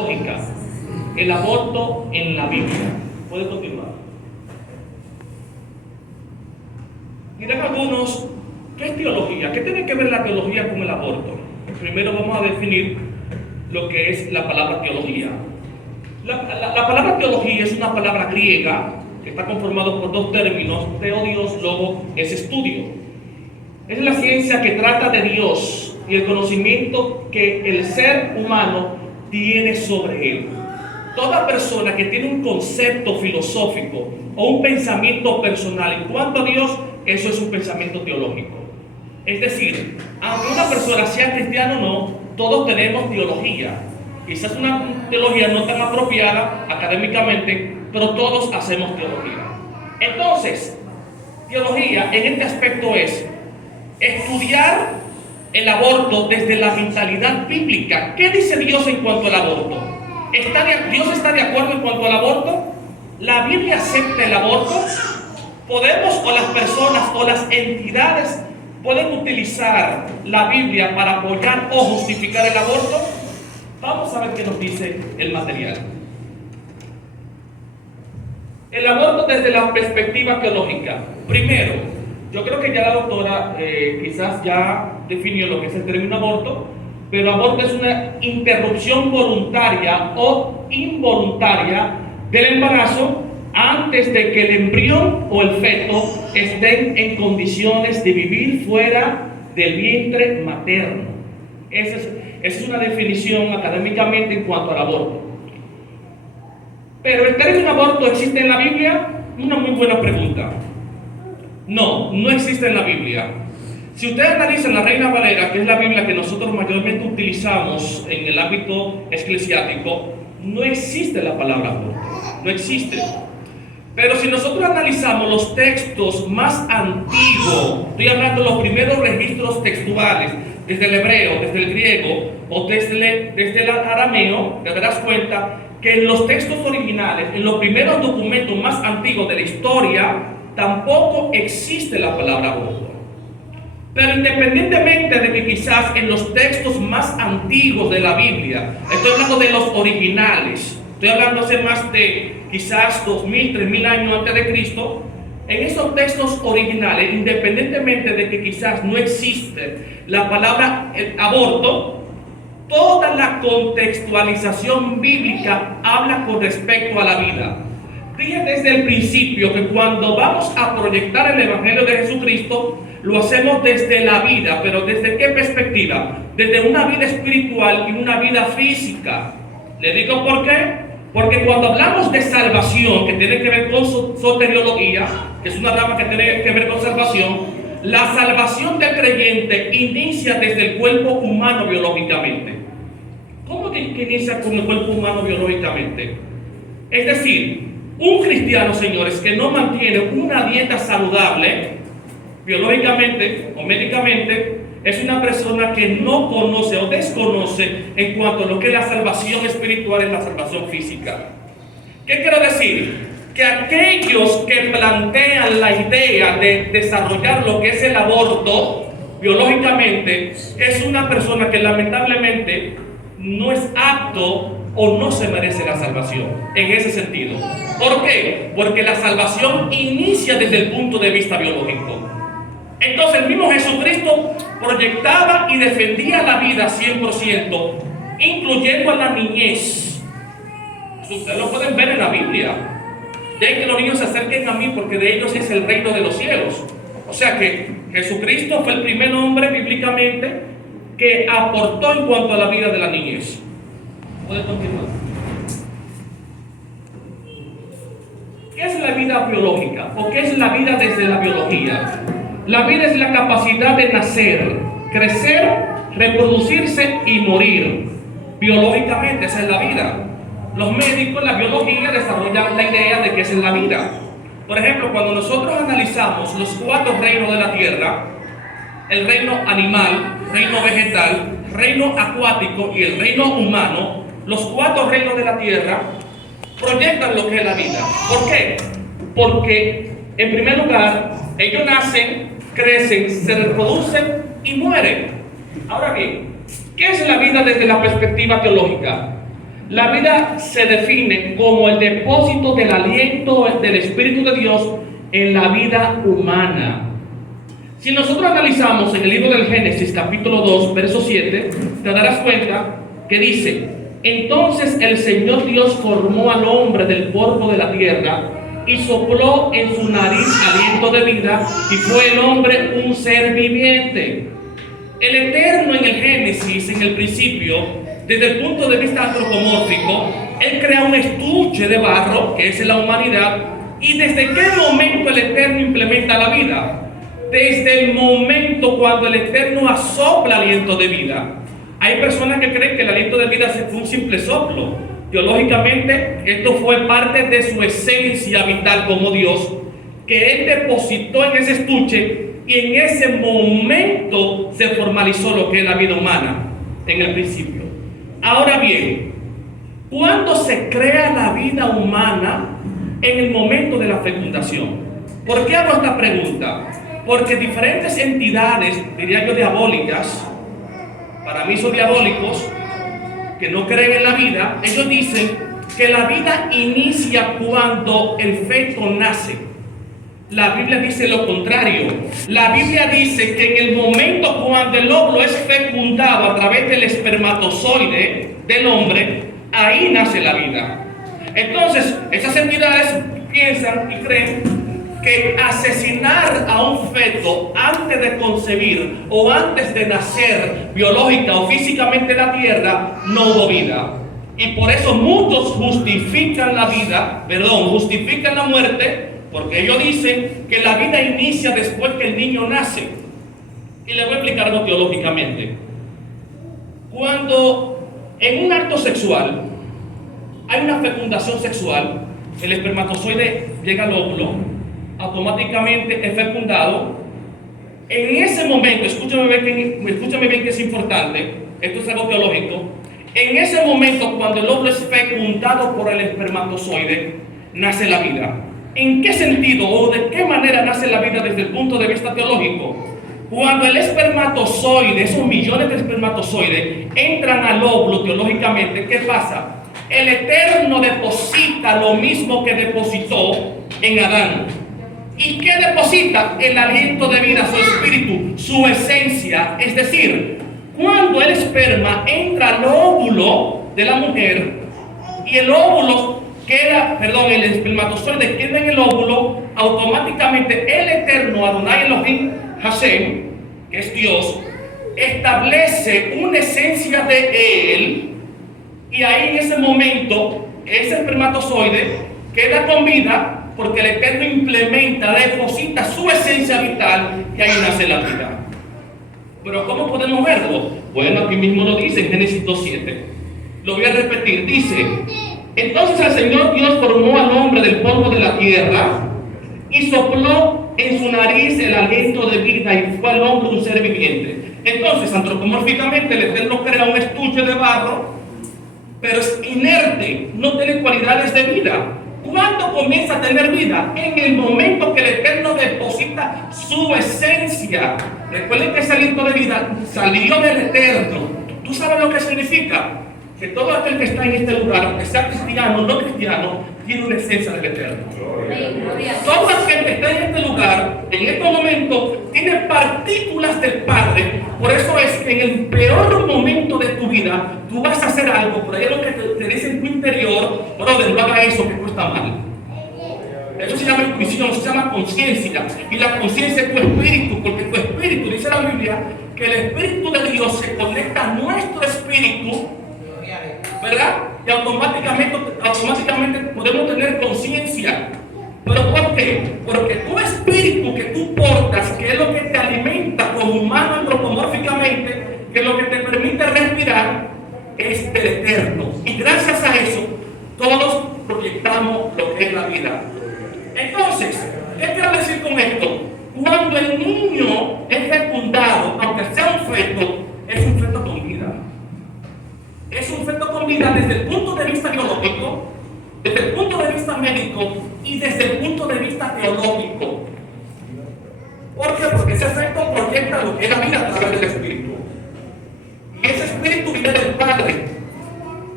Lógica. El aborto en la Biblia. Puede continuar. Dirán algunos, ¿qué es teología? ¿Qué tiene que ver la teología con el aborto? Primero vamos a definir lo que es la palabra teología. La palabra teología es una palabra griega que está conformada por dos términos: teodios, logo, es estudio. Es la ciencia que trata de Dios y el conocimiento que el ser humano tiene sobre él. Toda persona que tiene un concepto filosófico o un pensamiento personal en cuanto a Dios, eso es un pensamiento teológico. Es decir, aunque una persona sea cristiana o no, todos tenemos teología. Quizás una teología no tan apropiada académicamente, pero todos hacemos teología. Entonces, teología en este aspecto es estudiar el aborto desde la mentalidad bíblica. ¿Qué dice Dios en cuanto al aborto? ¿Dios está de acuerdo en cuanto al aborto? ¿La Biblia acepta el aborto? ¿Podemos, o las personas o las entidades pueden utilizar la Biblia para apoyar o justificar el aborto? Vamos a ver qué nos dice el material. El aborto desde la perspectiva teológica. Primero, yo creo que ya la doctora quizás ya definió lo que es el término aborto, pero aborto es una interrupción voluntaria o involuntaria del embarazo antes de que el embrión o el feto estén en condiciones de vivir fuera del vientre materno. Esa es una definición académicamente en cuanto al aborto. Pero ¿el término aborto existe en la Biblia? Una muy buena pregunta. No, no existe en la Biblia. Si ustedes analizan la Reina Valera, que es la Biblia que nosotros mayormente utilizamos en el ámbito eclesiástico, no existe la palabra aborto. No existe. Pero si nosotros analizamos los textos más antiguos, estoy hablando de los primeros registros textuales, desde el hebreo, desde el griego o desde el arameo, te darás cuenta que en los textos originales, en los primeros documentos más antiguos de la historia, tampoco existe la palabra aborto. Pero independientemente de que quizás en los textos más antiguos de la Biblia, estoy hablando de los originales, estoy hablando hace más de quizás 2000, 3000 años antes de Cristo, en esos textos originales, independientemente de que quizás no existe la palabra aborto, toda la contextualización bíblica habla con respecto a la vida. Dije desde el principio que cuando vamos a proyectar el Evangelio de Jesucristo, lo hacemos desde la vida, pero ¿desde qué perspectiva? Desde una vida espiritual y una vida física. ¿Le digo por qué? Porque cuando hablamos de salvación, que tiene que ver con soteriología, que es una rama que tiene que ver con salvación, la salvación del creyente inicia desde el cuerpo humano biológicamente. ¿Cómo que inicia con el cuerpo humano biológicamente? Es decir, un cristiano, señores, que no mantiene una dieta saludable, biológicamente o médicamente, es una persona que no conoce o desconoce en cuanto a lo que es la salvación espiritual y la salvación física. ¿Qué quiero decir? Que aquellos que plantean la idea de desarrollar lo que es el aborto biológicamente, es una persona que lamentablemente no es apto o no se merece la salvación en ese sentido. ¿Por qué? Porque la salvación inicia desde el punto de vista biológico. Entonces el mismo Jesucristo proyectaba y defendía la vida 100%, incluyendo a la niñez. Ustedes lo pueden ver en la Biblia. Dejen que los niños se acerquen a mí porque de ellos es el reino de los cielos. O sea que Jesucristo fue el primer hombre bíblicamente que aportó en cuanto a la vida de la niñez. ¿Puede continuar? ¿Qué es la vida biológica? ¿O qué es la vida desde la biología? La vida es la capacidad de nacer, crecer, reproducirse y morir. Biológicamente, esa es la vida. Los médicos en la biología desarrollan la idea de que esa es la vida. Por ejemplo, cuando nosotros analizamos los 4 reinos de la tierra, el reino animal, reino vegetal, reino acuático y el reino humano, los 4 reinos de la tierra proyectan lo que es la vida. ¿Por qué? Porque, en primer lugar, ellos nacen, crecen, se reproducen y mueren. Ahora bien, ¿qué es la vida desde la perspectiva teológica? La vida se define como el depósito del aliento del Espíritu de Dios en la vida humana. Si nosotros analizamos en el libro del Génesis, capítulo 2, verso 7, te darás cuenta que dice: entonces el Señor Dios formó al hombre del polvo de la tierra y sopló en su nariz aliento de vida, y fue el hombre un ser viviente. El Eterno en el Génesis, en el principio, desde el punto de vista antropomórfico, Él crea un estuche de barro, que es la humanidad. ¿Y desde qué momento el Eterno implementa la vida? Desde el momento cuando el Eterno asopla aliento de vida. Hay personas que creen que el aliento de vida fue un simple soplo. Teológicamente, esto fue parte de su esencia vital como Dios, que Él depositó en ese estuche, y en ese momento se formalizó lo que es la vida humana en el principio. Ahora bien, ¿cuándo se crea la vida humana? En el momento de la fecundación. ¿Por qué hago esta pregunta? Porque diferentes entidades, diría yo diabólicas, para mí son diabólicos, que no creen en la vida, ellos dicen que la vida inicia cuando el feto nace. La Biblia dice lo contrario. La Biblia dice que en el momento cuando el óvulo es fecundado a través del espermatozoide del hombre, ahí nace la vida. Entonces, esas entidades piensan y creen que asesinar a un feto antes de concebir o antes de nacer biológica o físicamente en la tierra, no hubo vida. Y por eso muchos justifican justifican la muerte, porque ellos dicen que la vida inicia después que el niño nace. Y les voy a explicar algo teológicamente. Cuando en un acto sexual hay una fecundación sexual, el espermatozoide llega al óvulo, automáticamente es fecundado. En ese momento, escúchame bien que es importante, esto es algo teológico. En ese momento, cuando el óvulo es fecundado por el espermatozoide, nace la vida. ¿En qué sentido o de qué manera nace la vida desde el punto de vista teológico? Cuando el espermatozoide, esos millones de espermatozoides, entran al óvulo teológicamente, ¿qué pasa? El Eterno deposita lo mismo que depositó en Adán. ¿Y qué deposita? El aliento de vida, su espíritu, su esencia. Es decir, cuando el esperma entra al óvulo de la mujer y el espermatozoide queda en el óvulo, automáticamente el Eterno, Adonai Elohim Hashem, que es Dios, establece una esencia de Él. Y ahí en ese momento, ese espermatozoide queda con vida, porque el Eterno implementa, deposita su esencia vital, y ahí nace la vida. Pero ¿cómo podemos verlo? Bueno, aquí mismo lo dice en Génesis 2:7. Lo voy a repetir, dice: entonces el Señor Dios formó al hombre del polvo de la tierra y sopló en su nariz el aliento de vida, y fue al hombre un ser viviente. Entonces, antropomórficamente, el Eterno crea un estuche de barro, pero es inerte, no tiene cualidades de vida. ¿Cuándo comienza a tener vida? En el momento que el Eterno deposita su esencia. Recuerden que ese aliento de vida salió del Eterno. ¿Tú sabes lo que significa? Que todo aquel que está en este lugar, aunque sea cristiano o no cristiano, tiene una esencia del Eterno. Todo aquel que está en este lugar, en estos momentos, tiene partículas del Padre. Por eso es que en el peor momento de tu vida, tú vas a hacer algo, por ahí es lo que te dice en tu interior: brother, no haga eso, que tú estás mal. Eso se llama intuición, se llama conciencia. Y la conciencia es tu espíritu, porque tu espíritu, dice la Biblia, que el Espíritu de Dios se conecta a nuestro espíritu, ¿verdad? Y automáticamente podemos tener conciencia. ¿Pero por qué? Porque tu espíritu que tú portas, que es lo que te alimenta como humano antropomórficamente, que es lo que te permite respirar, es el Eterno. Y gracias a eso, todos proyectamos lo que es la vida. Entonces, ¿qué quiero decir con esto? Cuando el niño es fecundado, aunque sea un feto, es un feto con vida. Es un feto con vida desde el punto de vista biológico, desde el punto de vista médico y desde el punto de vista teológico. ¿Por qué? Porque ese feto proyecta lo que es la vida a través del Espíritu. Y ese Espíritu viene del Padre.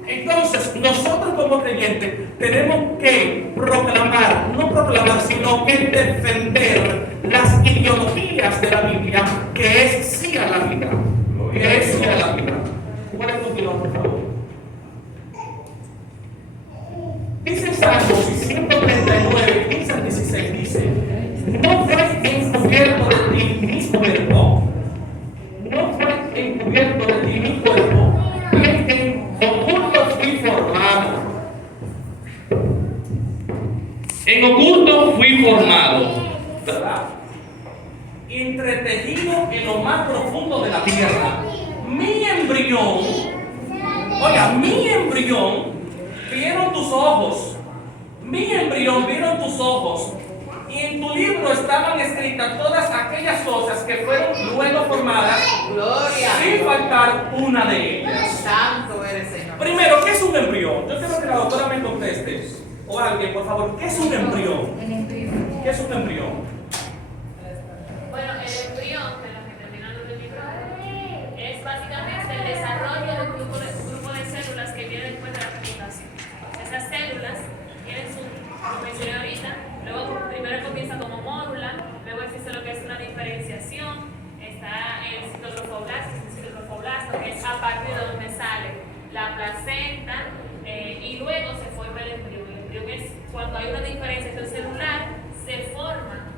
Entonces, nosotros como creyentes tenemos que proclamar, no proclamar, sino que defender las ideologías de la Biblia, que es sí a la vida, que es sí a la vida. ¿Puedes continuar, por favor? Dice Salmos 139, 15 al 16, dice: no fue encubierto de ti mi cuerpo, no fue encubierto de ti mi cuerpo, y en oculto fui formado. En oculto fui formado, ¿verdad? Entretejido en lo más profundo de la tierra. Mi embrión, oiga, mi embrión vieron tus ojos, mi embrión vieron tus ojos, y en tu libro estaban escritas todas aquellas cosas que fueron luego formadas, Gloria, sin faltar una de ellas. santo eres, Señor. Primero, ¿qué es un embrión? Yo quiero que la doctora me conteste, o alguien, por favor, ¿qué es un embrión? ¿Qué es un embrión? Bueno, el embrión, de lo que terminando el libro, es básicamente el desarrollo de un grupo de células que viene después de la fecundación. Esas células tienen su, como mencioné ahorita, luego primero comienza como mórula, luego existe lo que es una diferenciación, está el citoplasma, que es a partir de donde sale la placenta, y luego se forma el embrión. El embrión es cuando hay una diferenciación celular, se forma.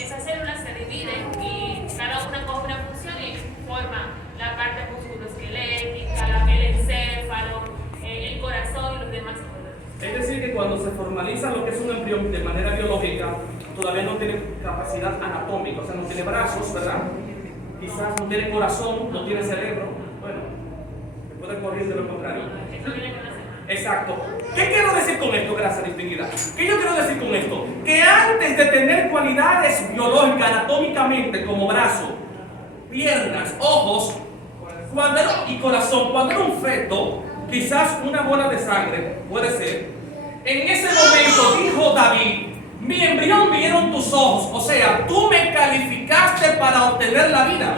Esas células se dividen y cada una coge una función y forma la parte musculoesquelética, el encéfalo, el corazón y los demás órganos. Es decir, que cuando se formaliza lo que es un embrión de manera biológica, todavía no tiene capacidad anatómica, o sea, no tiene brazos, ¿verdad? Quizás no tiene corazón, no tiene cerebro. Bueno, se puede corregir de lo contrario. Eso viene con la semana. Exacto. ¿Qué quiero decir con esto, gracias distinguida? ¿Qué yo quiero decir con esto? Que antes de tener cualidades biológicas anatómicamente como brazo, piernas, ojos y corazón, cuando era un feto, quizás una bola de sangre, puede ser, en ese momento dijo David: mi embrión vieron tus ojos, o sea, tú me calificaste para obtener la vida.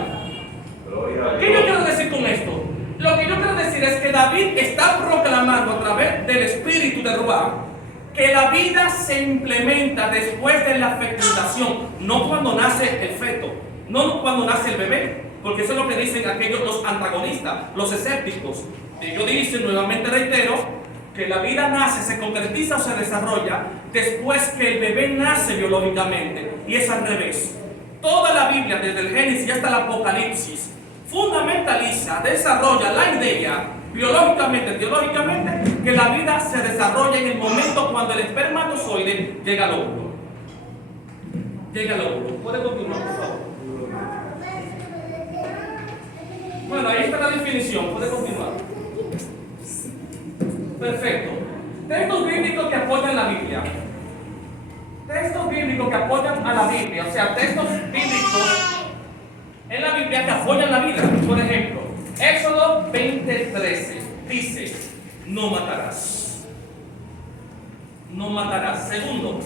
¿Qué yo quiero decir con esto? Lo que yo quiero decir es que David está proclamando a través del espíritu de Ruach que la vida se implementa después de la fecundación, no cuando nace el feto, no cuando nace el bebé, porque eso es lo que dicen aquellos los antagonistas, los escépticos. Ellos dicen, nuevamente reitero, que la vida nace, se concretiza o se desarrolla después que el bebé nace biológicamente, y es al revés. Toda la Biblia, desde el Génesis hasta el Apocalipsis, fundamentaliza, desarrolla la idea biológicamente, teológicamente, que la vida se desarrolla en el momento cuando el espermatozoide llega al óvulo. Llega al óvulo. ¿Puede continuar, por favor? Bueno, ahí está la definición. ¿Puede continuar? Perfecto. Textos bíblicos que apoyan la Biblia. Textos bíblicos que apoyan a la Biblia. O sea, textos bíblicos en la Biblia que apoyan la vida. Por ejemplo, Éxodo 20:13 dice: no matarás. No matarás. Segundo,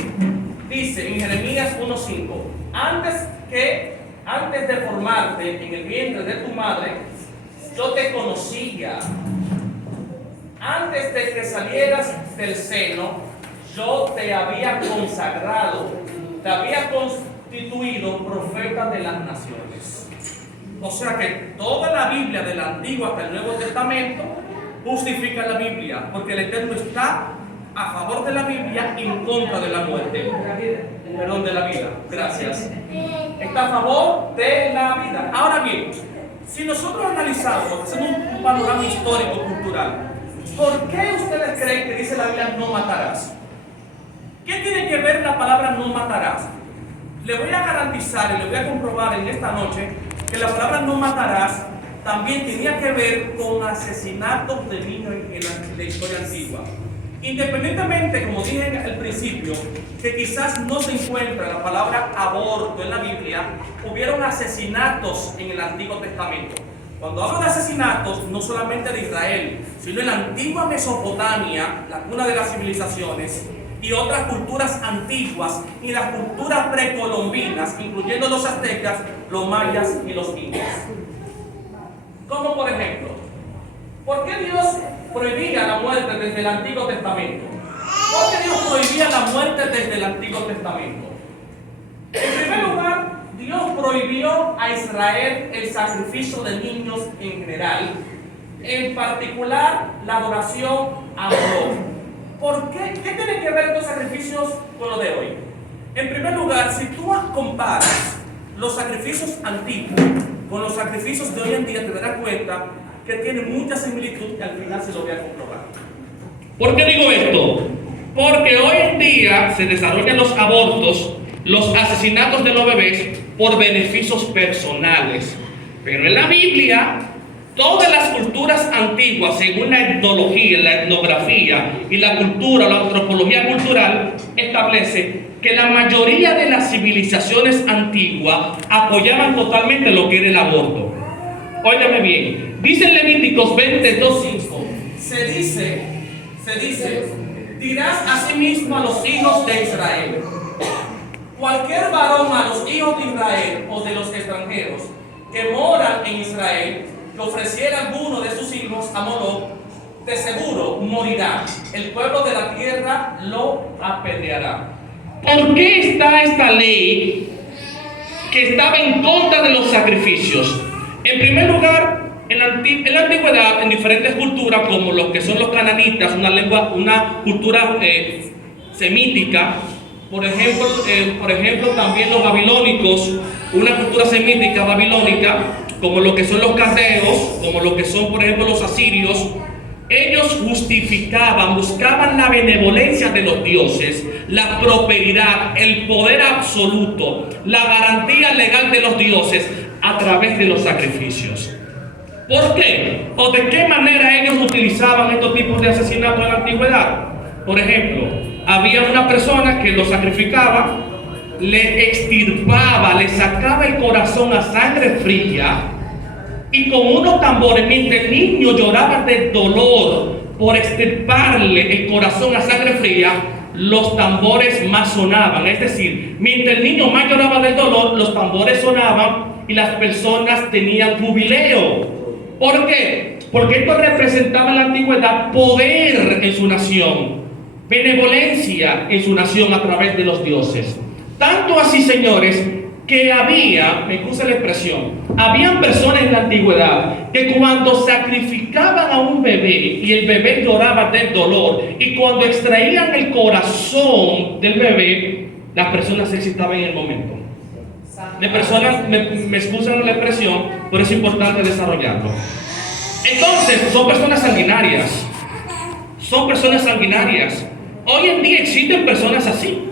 dice en Jeremías 1:5: antes de formarte en el vientre de tu madre, yo te conocía. Antes de que salieras del seno, yo te había consagrado, te había constituido profeta de las naciones. O sea que toda la Biblia, del Antiguo hasta el Nuevo Testamento, justifica la Biblia, porque el Eterno está a favor de la Biblia y en contra de la muerte. Perdón, de la vida. Gracias. Está a favor de la vida. Ahora bien, si nosotros analizamos, hacemos un panorama histórico, cultural, ¿por qué ustedes creen que dice la Biblia no matarás? ¿Qué tiene que ver la palabra no matarás? Le voy a garantizar y le voy a comprobar en esta noche que la palabra no matarás también tenía que ver con asesinatos de niños en la historia antigua. Independientemente, como dije al principio, que quizás no se encuentra la palabra aborto en la Biblia, hubieron asesinatos en el Antiguo Testamento. Cuando hablo de asesinatos, no solamente de Israel, sino en la antigua Mesopotamia, la cuna de las civilizaciones, y otras culturas antiguas, y las culturas precolombinas, incluyendo los aztecas, los mayas y los incas. Como por ejemplo, ¿por prohibía la muerte desde el Antiguo Testamento? ¿Por qué Dios prohibía la muerte desde el Antiguo Testamento? En primer lugar, Dios prohibió a Israel el sacrificio de niños en general, en particular la adoración a Moloch. ¿Por qué? ¿Qué tienen que ver estos sacrificios con lo de hoy? En primer lugar, si tú comparas los sacrificios antiguos con los sacrificios de hoy en día, te darás cuenta que tienen mucha similitud y al final se lo voy a comprobar. ¿Por qué digo esto? Porque hoy en día se desarrollan los abortos, los asesinatos de los bebés por beneficios personales. Pero en la Biblia, todas las culturas antiguas, según la etnología, la etnografía y la cultura, la antropología cultural, establece que la mayoría de las civilizaciones antiguas apoyaban totalmente lo que era el aborto. Óigame bien, dice en Levíticos 22:5, se dice, dirás asimismo a los hijos de Israel, cualquier varón a los hijos de Israel o de los extranjeros que moran en Israel, que ofreciera alguno de sus hijos a Moloch, de seguro morirá. El pueblo de la tierra lo apedreará. ¿Por qué está esta ley que estaba en contra de los sacrificios? En primer lugar, en la antigüedad, en diferentes culturas, como los que son los cananitas, una cultura semítica, por ejemplo, también los babilónicos, una cultura semítica babilónica, como lo que son los caldeos, como lo que son, por ejemplo, los asirios. Ellos justificaban, buscaban la benevolencia de los dioses, la prosperidad, el poder absoluto, la garantía legal de los dioses a través de los sacrificios. ¿Por qué? ¿O de qué manera ellos utilizaban estos tipos de asesinatos en la antigüedad? Por ejemplo, había una persona que lo sacrificaba, le extirpaba, le sacaba el corazón a sangre fría, y con unos tambores, mientras el niño lloraba de dolor por extirparle el corazón a sangre fría, los tambores más sonaban. Es decir, mientras el niño más lloraba del dolor, los tambores sonaban y las personas tenían jubileo. ¿Por qué? Porque esto representaba en la antigüedad poder en su nación, benevolencia en su nación a través de los dioses. Tanto así, señores, que había, me excusa la expresión, habían personas en la antigüedad que cuando sacrificaban a un bebé y el bebé lloraba del dolor, y cuando extraían el corazón del bebé, las personas se excitaban en el momento. Me excusan la expresión, pero es importante desarrollarlo. Entonces, son personas sanguinarias. Son personas sanguinarias. Hoy en día existen personas así.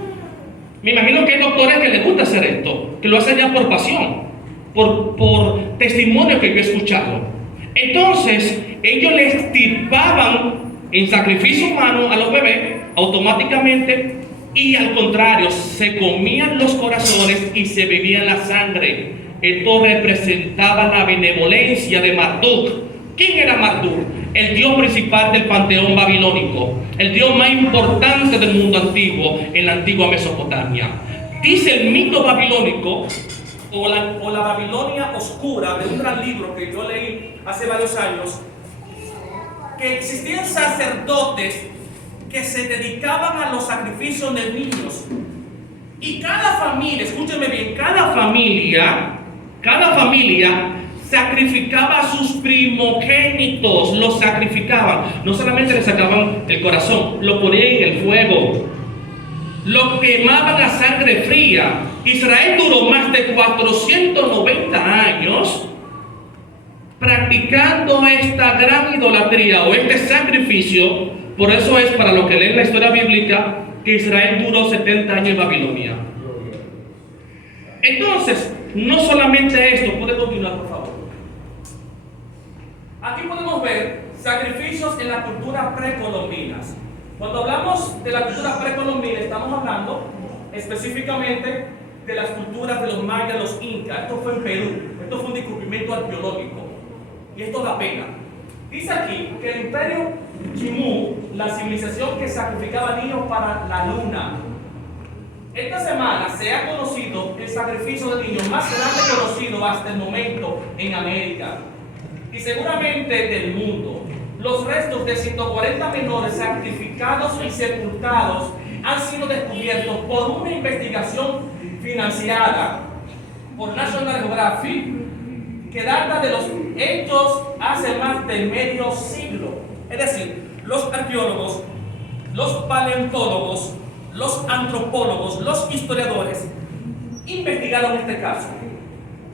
Me imagino que hay doctores que les gusta hacer esto, que lo hacen ya por pasión, por testimonio que yo he escuchado. Entonces, ellos le extirpaban en sacrificio humano a los bebés automáticamente, y al contrario, se comían los corazones y se bebían la sangre. Esto representaba la benevolencia de Marduk. ¿Quién era Marduk? El dios principal del panteón babilónico, el dios más importante del mundo antiguo, en la antigua Mesopotamia. Dice el mito babilónico, o la Babilonia oscura, de un gran libro que yo leí hace varios años, que existían sacerdotes que se dedicaban a los sacrificios de niños. Y cada familia, escúcheme bien, cada familia sacrificaba a sus primogénitos, los sacrificaban. No solamente le sacaban el corazón, lo ponían en el fuego, lo quemaban a sangre fría. Israel duró más de 490 años practicando esta gran idolatría o este sacrificio. Por eso es, para lo que leen la historia bíblica, que Israel duró 70 años en Babilonia. Entonces, no solamente esto, puede continuar por favor. Aquí podemos ver sacrificios en la cultura precolombinas. Cuando hablamos de la cultura precolombina, estamos hablando específicamente de las culturas de los mayas, los incas. Esto fue en Perú, esto fue un descubrimiento arqueológico, y esto da pena. Dice aquí que el imperio Chimú, la civilización que sacrificaba niños para la luna. Esta semana se ha conocido el sacrificio de niños más grande conocido hasta el momento en América y seguramente del mundo. los restos de 140 menores sacrificados y sepultados han sido descubiertos por una investigación financiada por National Geographic que data de los hechos hace más de medio siglo. Es decir, los arqueólogos, los paleontólogos, los antropólogos, los historiadores investigaron este caso.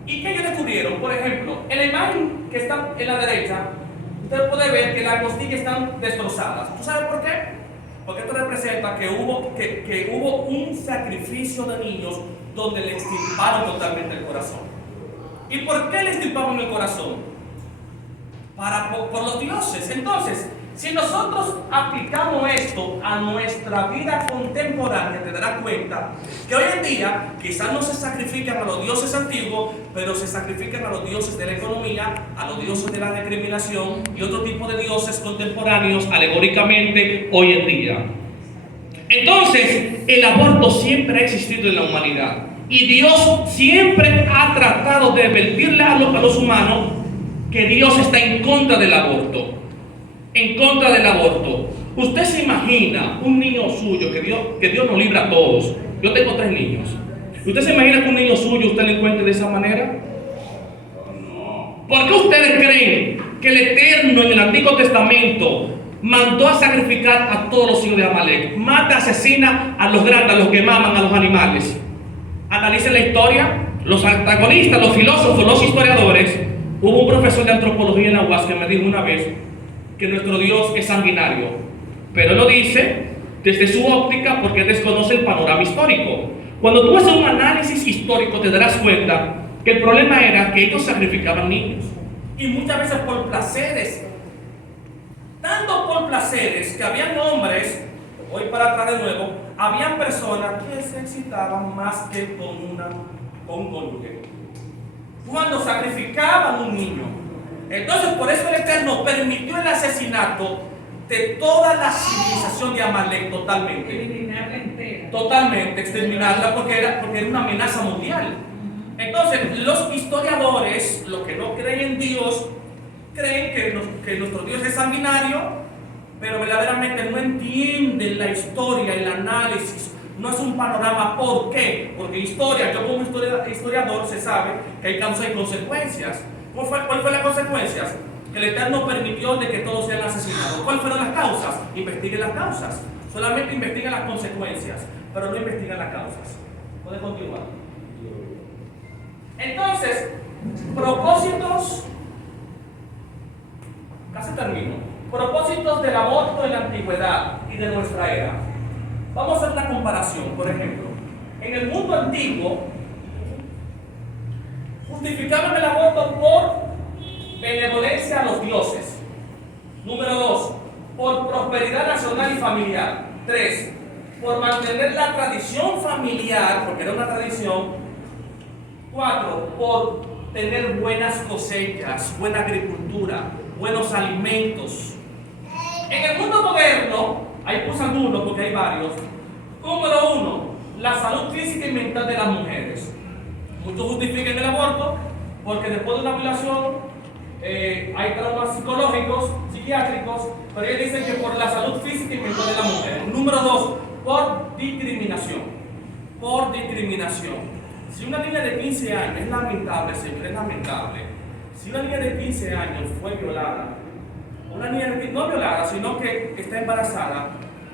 ¿Y qué ellos descubrieron? Por ejemplo, en la imagen que está en la derecha, usted puede ver que las costillas están destrozadas. ¿Tú sabes por qué? Porque esto representa que hubo un sacrificio de niños donde le extirparon totalmente el corazón. ¿Y por qué le extirparon el corazón? Por los dioses. Entonces, si nosotros aplicamos esto a nuestra vida contemporánea, te darás cuenta que hoy en día quizás no se sacrifican a los dioses antiguos, pero se sacrifican a los dioses de la economía, a los dioses de la discriminación y otro tipo de dioses contemporáneos alegóricamente hoy en día. Entonces, el aborto siempre ha existido en la humanidad y Dios siempre ha tratado de advertirle a los humanos que Dios está en contra del aborto. En contra del aborto. Usted se imagina un niño suyo, que Dios nos libra a todos. Yo tengo 3 niños. ¿Usted se imagina que un niño suyo usted lo encuentre de esa manera? ¿Por qué ustedes creen que el Eterno en el Antiguo Testamento mandó a sacrificar a todos los hijos de Amalek? Mata, asesina a los grandes, a los que maman, a los animales. Analicen la historia. Los antagonistas, los filósofos, los historiadores. Hubo un profesor de antropología en la UAS que me dijo una vez que nuestro Dios es sanguinario, pero lo dice desde su óptica porque desconoce el panorama histórico. Cuando tú haces un análisis histórico te darás cuenta que el problema era que ellos sacrificaban niños y muchas veces por placeres, tanto por placeres que habían hombres, voy para atrás de nuevo, habían personas que se excitaban más que con un cónyuge cuando sacrificaban un niño. Entonces, por eso el Eterno permitió el asesinato de toda la civilización de Amalek totalmente. Eliminarla entera. Totalmente, exterminarla porque era una amenaza mundial. Entonces, los historiadores, los que no creen en Dios, creen que nuestro Dios es sanguinario, pero verdaderamente no entienden la historia, el análisis. No es un panorama. ¿Por qué? Porque historia, yo como historiador se sabe que hay causas y consecuencias. ¿Cuál fue las consecuencias? Que el Eterno permitió de que todos sean asesinados. ¿Cuáles fueron las causas? Investiguen las causas. Solamente investiguen las consecuencias, pero no investiguen las causas. ¿Puede continuar? Entonces, propósitos, casi termino. Propósitos del aborto en la antigüedad y de nuestra era. Vamos a hacer una comparación. Por ejemplo, en el mundo antiguo justificaban el aborto por benevolencia a los dioses. Número 2, por prosperidad nacional y familiar. 3, por mantener la tradición familiar, porque era una tradición. 4, por tener buenas cosechas, buena agricultura, buenos alimentos. En el mundo moderno, ahí puse algunos porque hay varios. Número 1, la salud física y mental de las mujeres. Muchos justifican el aborto porque después de una violación hay traumas psicológicos, psiquiátricos, pero ellos dicen que por la salud física y mental de la mujer. Número 2, por discriminación. Por discriminación. Si una niña de 15 años, es lamentable, señor, es lamentable. Si una niña de 15 años fue violada, una niña no violada, sino que está embarazada,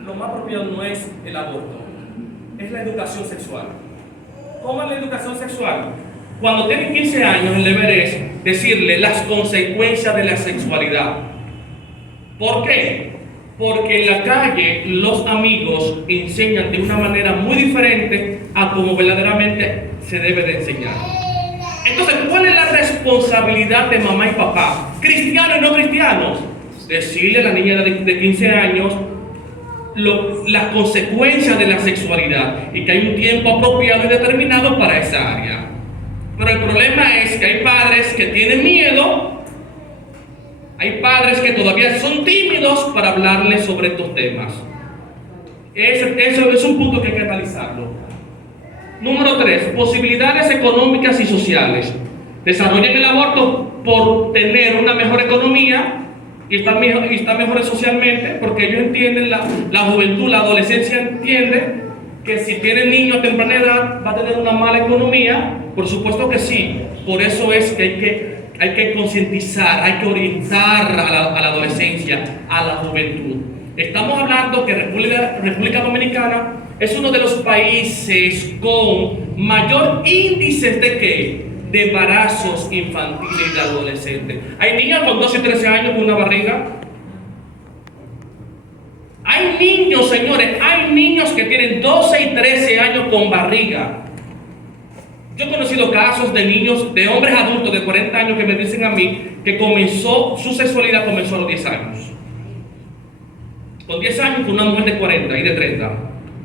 lo más apropiado no es el aborto, es la educación sexual. ¿Cómo es la educación sexual? Cuando tienen 15 años, el deber es decirle las consecuencias de la sexualidad. ¿Por qué? Porque en la calle los amigos enseñan de una manera muy diferente a como verdaderamente se debe de enseñar. Entonces, ¿cuál es la responsabilidad de mamá y papá? Cristianos y no cristianos. Decirle a la niña de 15 años las consecuencias de la sexualidad y que hay un tiempo apropiado y determinado para esa área. Pero el problema es que hay padres que tienen miedo, hay padres que todavía son tímidos para hablarles sobre estos temas. Eso es un punto que hay que analizarlo. Número 3, posibilidades económicas y sociales. Desarrollan el aborto por tener una mejor economía, y están mejores socialmente, porque ellos entienden, la juventud, la adolescencia entiende que si tiene niños a temprana edad va a tener una mala economía. Por supuesto que sí. Por eso es que hay que concientizar, hay que orientar a la adolescencia, a la juventud. Estamos hablando que República Dominicana es uno de los países con mayor índice de ¿qué? De embarazos infantiles y de adolescentes. Hay niños con 12 y 13 años con una barriga. Hay niños, señores, hay niños que tienen 12 y 13 años con barriga. Yo he conocido casos de niños, de hombres adultos de 40 años que me dicen a mí que su sexualidad comenzó a los 10 años. Con 10 años con una mujer de 40 y de 30,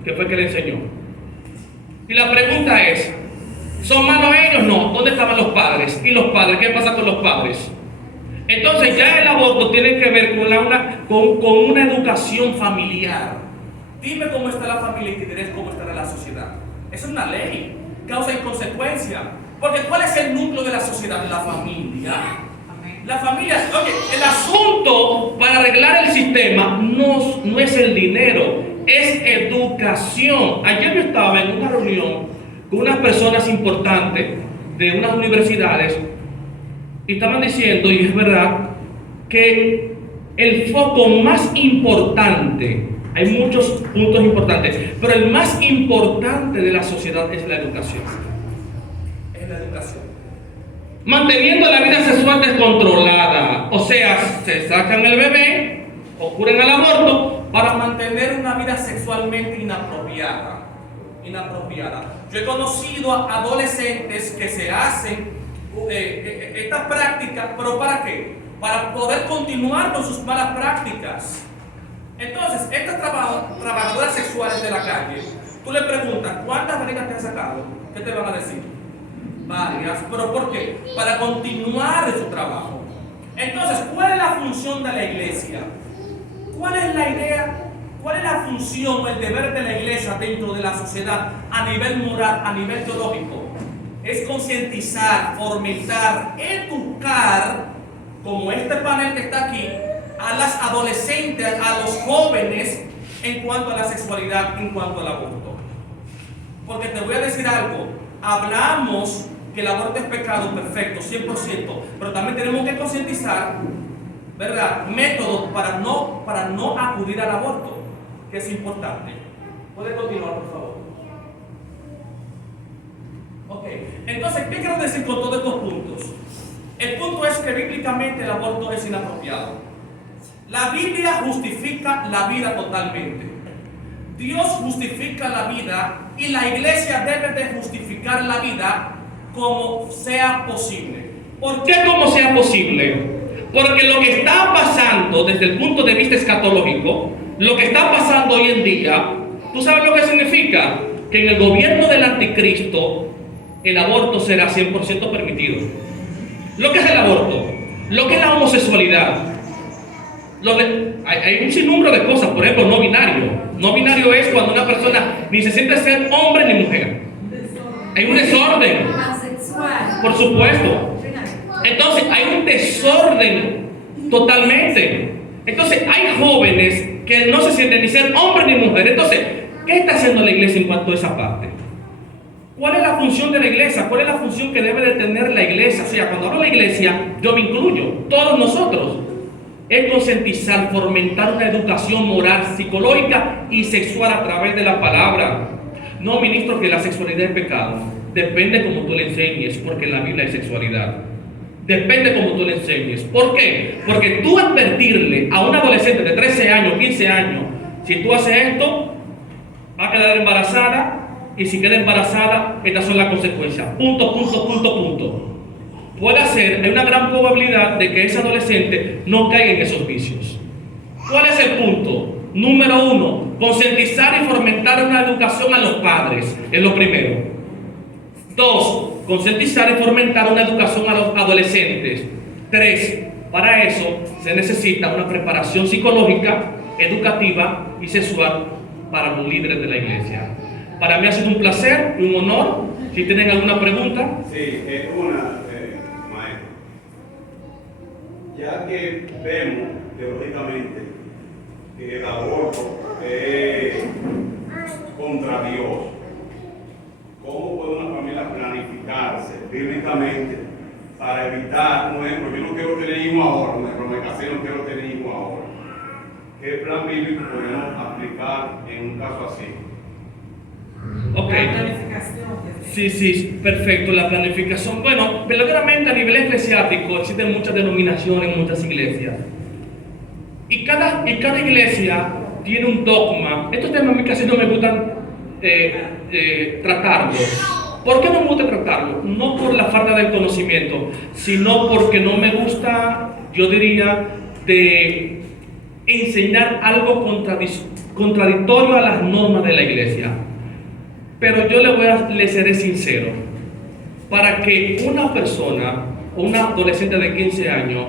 que fue que le enseñó. Y la pregunta es, ¿son malos ellos? No. ¿Dónde estaban los padres? ¿Y los padres? ¿Qué pasa con los padres? Entonces ya el aborto tiene que ver con una educación familiar. Dime cómo está la familia y te diré cómo estará la sociedad. Esa es una ley, causa y consecuencia. Porque ¿cuál es el núcleo de la sociedad? La familia. La familia, oye, el asunto para arreglar el sistema no es el dinero, es educación. Ayer yo estaba en una reunión con unas personas importantes de unas universidades y estaban diciendo, y es verdad, que el foco más importante, hay muchos puntos importantes, pero el más importante de la sociedad es la educación. Es la educación. Manteniendo la vida sexual descontrolada, o sea, se sacan el bebé, ocurren el aborto para mantener una vida sexualmente inapropiada. Yo he conocido a adolescentes que se hacen esta práctica, pero ¿para qué? Para poder continuar con sus malas prácticas. Entonces, estas trabajadoras sexuales de la calle, tú le preguntas, ¿cuántas barrigas te han sacado? ¿Qué te van a decir? Varias, ¿pero por qué? Para continuar en su trabajo. Entonces, ¿cuál es la función de la iglesia? ¿Cuál es la idea? ¿Cuál es la función o el deber de la iglesia dentro de la sociedad a nivel moral, a nivel teológico? Es concientizar, fomentar, educar, como este panel que está aquí, a las adolescentes, a los jóvenes en cuanto a la sexualidad, en cuanto al aborto. Porque te voy a decir algo, hablamos que el aborto es pecado, perfecto, 100%, pero también tenemos que concientizar, ¿verdad?, métodos para no acudir al aborto, que es importante. ¿Puede continuar, por favor? Ok, entonces, ¿qué quiero decir con todos estos puntos? El punto es que bíblicamente el aborto es inapropiado. La Biblia justifica la vida totalmente. Dios justifica la vida y la iglesia debe de justificar la vida como sea posible. ¿Por qué como sea posible? Porque lo que está pasando desde el punto de vista escatológico, lo que está pasando hoy en día, ¿tú sabes lo que significa? Que en el gobierno del anticristo el aborto será 100% permitido. Lo que es el aborto, lo que es la homosexualidad, hay un sinnúmero de cosas, por ejemplo, no binario. No binario es cuando una persona ni se siente ser hombre ni mujer. Hay un desorden. Por supuesto. Entonces, hay un desorden totalmente. Entonces, hay jóvenes que no se sienten ni ser hombre ni mujer. Entonces, ¿qué está haciendo la iglesia en cuanto a esa parte? ¿Cuál es la función de la iglesia? ¿Cuál es la función que debe de tener la iglesia? O sea, cuando hablo de la iglesia, yo me incluyo, todos nosotros. Es concientizar, fomentar una educación moral, psicológica y sexual a través de la palabra. No, ministro, que la sexualidad es pecado. Depende como tú le enseñes, porque en la Biblia hay sexualidad. Depende como tú le enseñes. ¿Por qué? Porque tú advertirle a un adolescente de 13 años, 15 años, si tú haces esto, va a quedar embarazada, y si queda embarazada, estas son las consecuencias. Punto. Puede ser, hay una gran probabilidad de que ese adolescente no caiga en esos vicios. ¿Cuál es el punto? Número 1, concientizar y fomentar una educación a los padres, es lo primero. 2, concientizar y fomentar una educación a los adolescentes. 3, para eso se necesita una preparación psicológica, educativa y sexual para los líderes de la iglesia. Para mí ha sido un placer y un honor. Si tienen alguna pregunta. Sí, maestro. Ya que vemos teóricamente que el aborto es contra Dios, ¿cómo puede una familia planificarse bíblicamente para evitar, por ejemplo, yo no quiero tener hijos ahora, me casé, no quiero tener hijos ahora? ¿Qué plan bíblico podemos aplicar en un caso así? Ok. La planificación. Sí, perfecto, la planificación. Bueno, verdaderamente a nivel eclesiástico existen muchas denominaciones, muchas iglesias. Y cada iglesia tiene un dogma. Estos temas a mí casi no me gustan tratarlos. ¿Por qué no me gusta tratarlos? No por la falta del conocimiento, sino porque no me gusta, yo diría, de enseñar algo contradictorio a las normas de la iglesia. Pero yo le seré sincero. Para que una persona o una adolescente de 15 años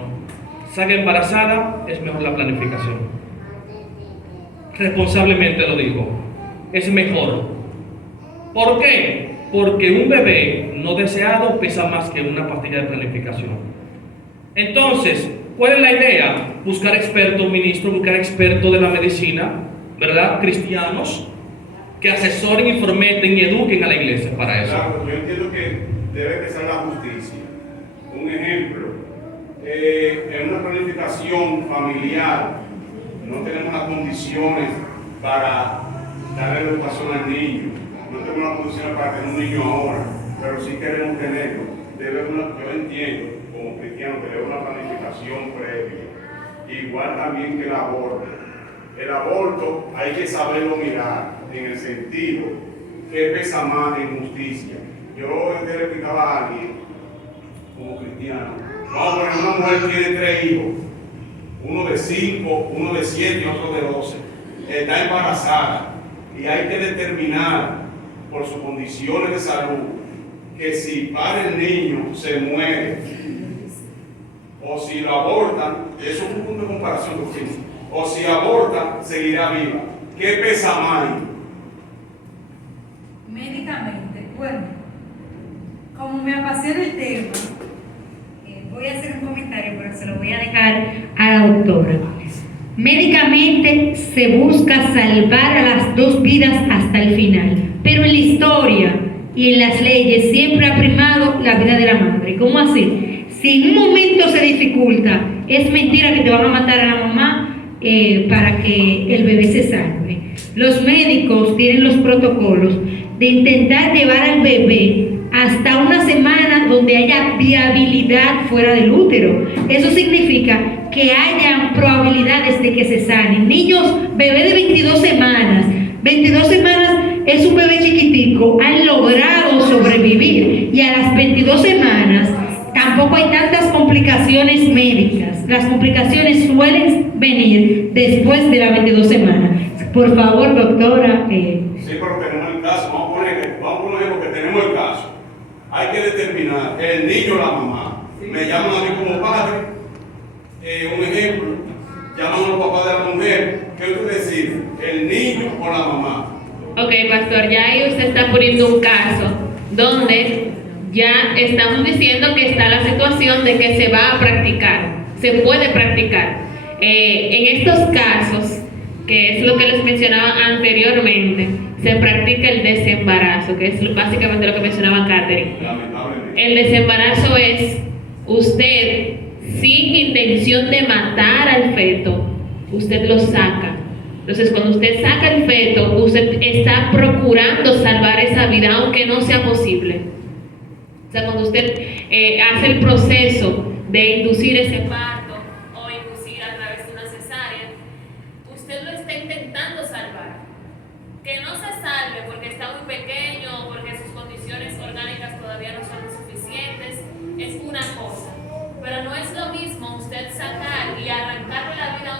salga embarazada, es mejor la planificación. Responsablemente lo digo. Es mejor. ¿Por qué? Porque un bebé no deseado pesa más que una pastilla de planificación. Entonces, ¿cuál es la idea? Buscar expertos, ministros, buscar expertos de la medicina, ¿verdad? Cristianos, que asesoren, informeten y eduquen a la iglesia para eso. Claro, yo entiendo que debe empezar la justicia. Un ejemplo, en una planificación familiar no tenemos las condiciones para darle educación al niño, no tenemos las condiciones para tener un niño ahora, pero sí queremos tenerlo. Yo entiendo, como cristiano, que debe una planificación previa, igual también que el aborto. El aborto hay que saberlo mirar en el sentido que pesa más en justicia. Yo le explicaba a alguien, como cristiano, vamos a poner, una mujer tiene 3 hijos, uno de 5, uno de 7 y otro de 12, está embarazada y hay que determinar por sus condiciones de salud que si para el niño se muere o si lo abortan, eso es un punto de comparación con Cristo, o si aborta, seguirá viva. ¿Qué pesa más? Médicamente, bueno, como me apasiona el tema, voy a hacer un comentario, pero se lo voy a dejar a la doctora. Médicamente se busca salvar a las 2 vidas hasta el final, pero en la historia y en las leyes siempre ha primado la vida de la madre. ¿Cómo así? Si en un momento se dificulta, es mentira que te van a matar a la mamá para que el bebé se salve. Los médicos tienen los protocolos de intentar llevar al bebé hasta una semana donde haya viabilidad fuera del útero. Eso significa que hayan probabilidades de que se sanen. Niños, bebé de 22 semanas. 22 semanas es un bebé chiquitico, han logrado sobrevivir y a las 22 semanas tampoco hay tantas complicaciones médicas. Las complicaciones suelen venir después de las 22 semanas. Por favor, doctora. Sí, pero tenemos el caso. Vamos a poner porque tenemos el caso. Hay que determinar el niño o la mamá. Me llaman a mí como padre. Un ejemplo, llaman a los papás de la mujer. ¿Qué usted decide? ¿El niño o la mamá? Ok, pastor, ya ahí usted está poniendo un caso donde ya estamos diciendo que está la situación de que se va a practicar, se puede practicar. En estos casos, que es lo que les mencionaba anteriormente, se practica el desembarazo, que es básicamente lo que mencionaba Catherine. El desembarazo es usted, sin intención de matar al feto, usted lo saca. Entonces, cuando usted saca el feto, usted está procurando salvar esa vida, aunque no sea posible. O sea, cuando usted hace el proceso de inducir ese parto o inducir a través de una cesárea, usted lo está intentando salvar. Que no se salve porque está muy pequeño o porque sus condiciones orgánicas todavía no son suficientes, es una cosa. Pero no es lo